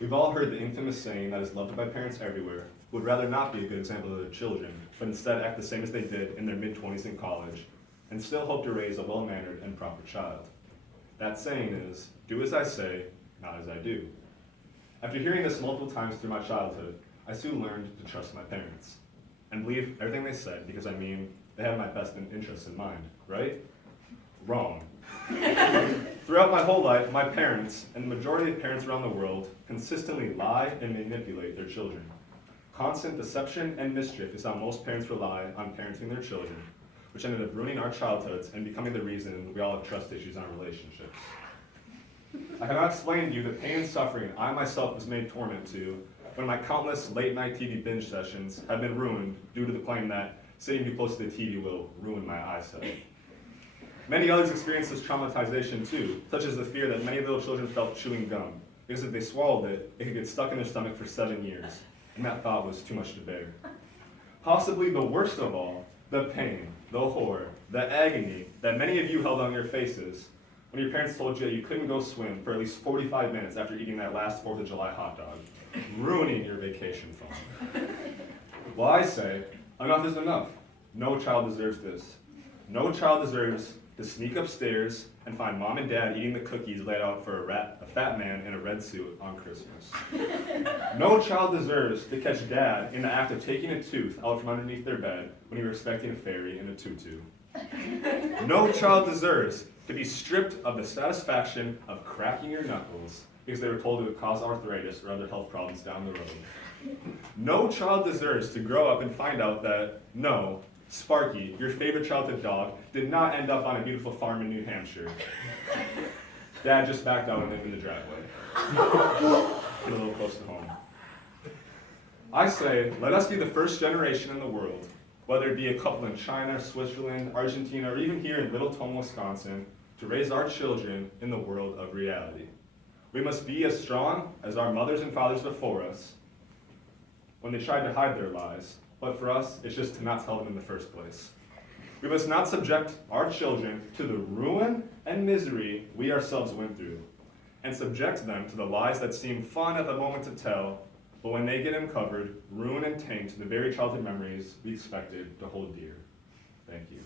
We've all heard the infamous saying that is loved by parents everywhere, who would rather not be a good example to their children, but instead act the same as they did in their mid-20s in college, and still hope to raise a well-mannered and proper child. That saying is, do as I say, not as I do. After hearing this multiple times through my childhood, I soon learned to trust my parents, and believe everything they said because they have my best interests in mind, right? Wrong. Throughout my whole life, my parents, and the majority of parents around the world, consistently lie and manipulate their children. Constant deception and mischief is how most parents rely on parenting their children, which ended up ruining our childhoods and becoming the reason we all have trust issues in our relationships. I cannot explain to you the pain and suffering I myself was made torment to when my countless late-night TV binge sessions have been ruined due to the claim that sitting too close to the TV will ruin my eyesight. Many others experience this traumatization too, such as the fear that many little children felt chewing gum, because if they swallowed it, it could get stuck in their stomach for 7 years, and that thought was too much to bear. Possibly the worst of all, the pain, the horror, the agony that many of you held on your faces when your parents told you that you couldn't go swim for at least 45 minutes after eating that last 4th of July hot dog, ruining your vacation fun. Well, I say, enough is enough. No child deserves this. No child deserves to sneak upstairs and find mom and dad eating the cookies laid out for a fat man in a red suit on Christmas. No child deserves to catch dad in the act of taking a tooth out from underneath their bed when you were expecting a fairy in a tutu. No child deserves to be stripped of the satisfaction of cracking your knuckles because they were told it would cause arthritis or other health problems down the road. No child deserves to grow up and find out that, no, Sparky, your favorite childhood dog, did not end up on a beautiful farm in New Hampshire. Dad just backed out and lived in the driveway. Get a little close to home. I say, let us be the first generation in the world, whether it be a couple in China, Switzerland, Argentina, or even here in Littleton, Wisconsin, to raise our children in the world of reality. We must be as strong as our mothers and fathers before us when they tried to hide their lies. But for us, it's just to not tell them in the first place. We must not subject our children to the ruin and misery we ourselves went through, and subject them to the lies that seem fun at the moment to tell, but when they get uncovered, ruin and taint the very childhood memories we expected to hold dear. Thank you.